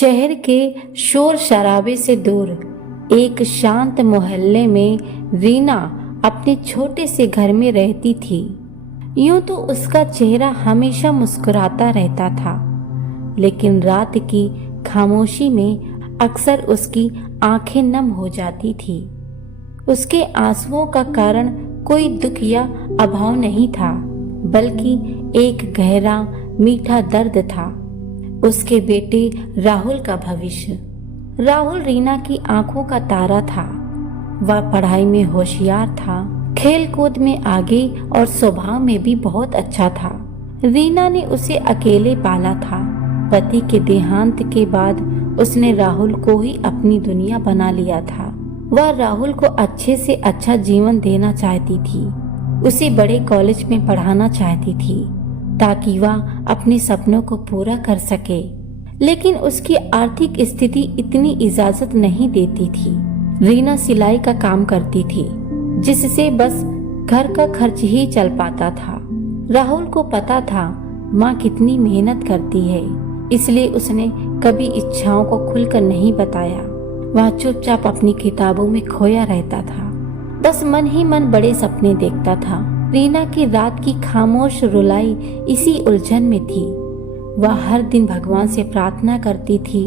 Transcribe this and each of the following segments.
शहर के शोर शराबे से दूर एक शांत मोहल्ले में रीना अपने छोटे से घर में रहती थी। यूं तो उसका चेहरा हमेशा मुस्कुराता रहता था, लेकिन रात की खामोशी में अक्सर उसकी आंखें नम हो जाती थी। उसके आंसुओं का कारण कोई दुख या अभाव नहीं था, बल्कि एक गहरा मीठा दर्द था, उसके बेटे राहुल का भविष्य। राहुल रीना की आंखों का तारा था। वह पढ़ाई में होशियार था, खेल कूद में आगे और स्वभाव में भी बहुत अच्छा था। रीना ने उसे अकेले पाला था। पति के देहांत के बाद उसने राहुल को ही अपनी दुनिया बना लिया था। वह राहुल को अच्छे से अच्छा जीवन देना चाहती थी, उसे बड़े कॉलेज में पढ़ाना चाहती थी ताकि वह अपने सपनों को पूरा कर सके, लेकिन उसकी आर्थिक स्थिति इतनी इजाजत नहीं देती थी। रीना सिलाई का काम करती थी, जिससे बस घर का खर्च ही चल पाता था। राहुल को पता था माँ कितनी मेहनत करती है, इसलिए उसने कभी इच्छाओं को खुलकर नहीं बताया। वह चुपचाप अपनी किताबों में खोया रहता था, बस मन ही मन बड़े सपने देखता था। रीना की रात की खामोश रुलाई इसी उलझन में थी। वह हर दिन भगवान से प्रार्थना करती थी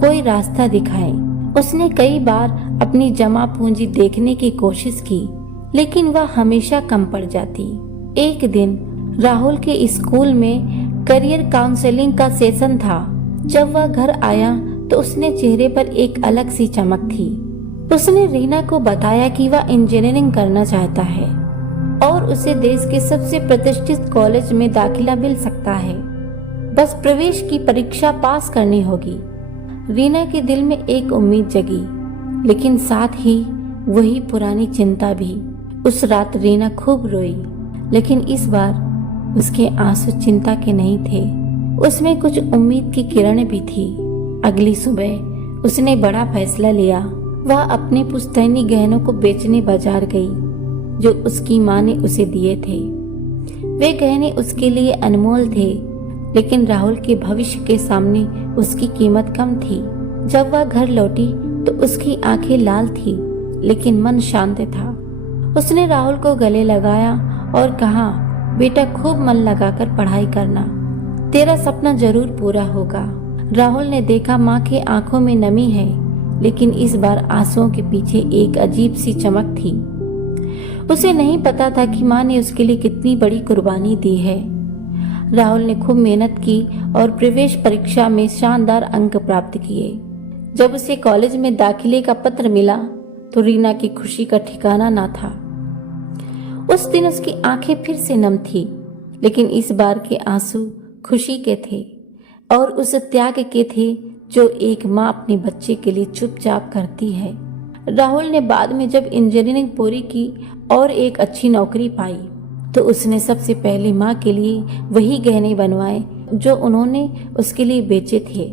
कोई रास्ता दिखाए। उसने कई बार अपनी जमा पूंजी देखने की कोशिश की, लेकिन वह हमेशा कम पड़ जाती। एक दिन राहुल के स्कूल में करियर काउंसलिंग का सेशन था। जब वह घर आया तो उसने चेहरे पर एक अलग सी चमक थी। उसने रीना को बताया कि वह इंजीनियरिंग करना चाहता है और उसे देश के सबसे प्रतिष्ठित कॉलेज में दाखिला मिल सकता है। बस प्रवेश की परीक्षा पास करनी होगी। रीना के दिल में एक उम्मीद जगी, लेकिन साथ ही वही पुरानी चिंता भी। उस रात रीना खूब रोई, लेकिन इस बार उसके आंसू चिंता के नहीं थे, उसमें कुछ उम्मीद की किरण भी थी। अगली सुबह उसने बड़ा फैसला लिया। वह अपने पुश्तैनी गहनों को बेचने बाजार गई जो उसकी माँ ने उसे दिए थे। वे गहने उसके लिए अनमोल थे, लेकिन राहुल के भविष्य के सामने उसकी कीमत कम थी। जब वह घर लौटी तो उसकी आंखें लाल थी, लेकिन मन शांत था। उसने राहुल को गले लगाया और कहा, बेटा खूब मन लगाकर पढ़ाई करना, तेरा सपना जरूर पूरा होगा। राहुल ने देखा माँ की आंखों में नमी है, लेकिन इस बार आंसुओं के पीछे एक अजीब सी चमक थी। उसे नहीं पता था कि माँ ने उसके लिए कितनी बड़ी कुर्बानी दी है। राहुल ने खूब मेहनत की और प्रवेश परीक्षा में शानदार अंक प्राप्त किए। जब उसे कॉलेज में दाखिले का पत्र मिला तो रीना की खुशी का ठिकाना ना था। उस दिन उसकी आंखें फिर से नम थी, लेकिन इस बार के आंसू खुशी के थे और उस त्याग के थे जो एक माँ अपने बच्चे के लिए चुपचाप करती है। राहुल ने बाद में जब इंजीनियरिंग पूरी की और एक अच्छी नौकरी पाई तो उसने सबसे पहले माँ के लिए वही गहने बनवाए जो उन्होंने उसके लिए बेचे थे।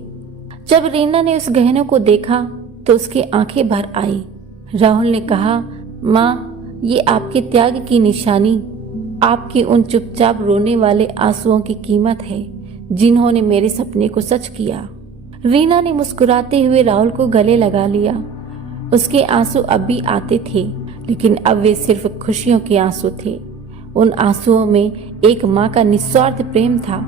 जब रीना ने उस गहनों को देखा तो उसकी आंखें भर आई। राहुल ने कहा, माँ, ये आपके त्याग की निशानी, आपके उन चुपचाप रोने वाले आंसुओं की कीमत है जिन्होंने मेरे सपने को सच किया। रीना ने मुस्कुराते हुए राहुल को गले लगा लिया। उसके आंसू अब भी आते थे, लेकिन अब वे सिर्फ खुशियों के आंसू थे। उन आंसुओं में एक माँ का निस्वार्थ प्रेम था,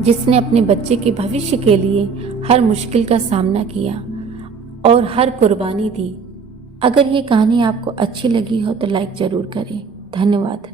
जिसने अपने बच्चे के भविष्य के लिए हर मुश्किल का सामना किया और हर कुर्बानी दी। अगर ये कहानी आपको अच्छी लगी हो तो लाइक जरूर करें। धन्यवाद।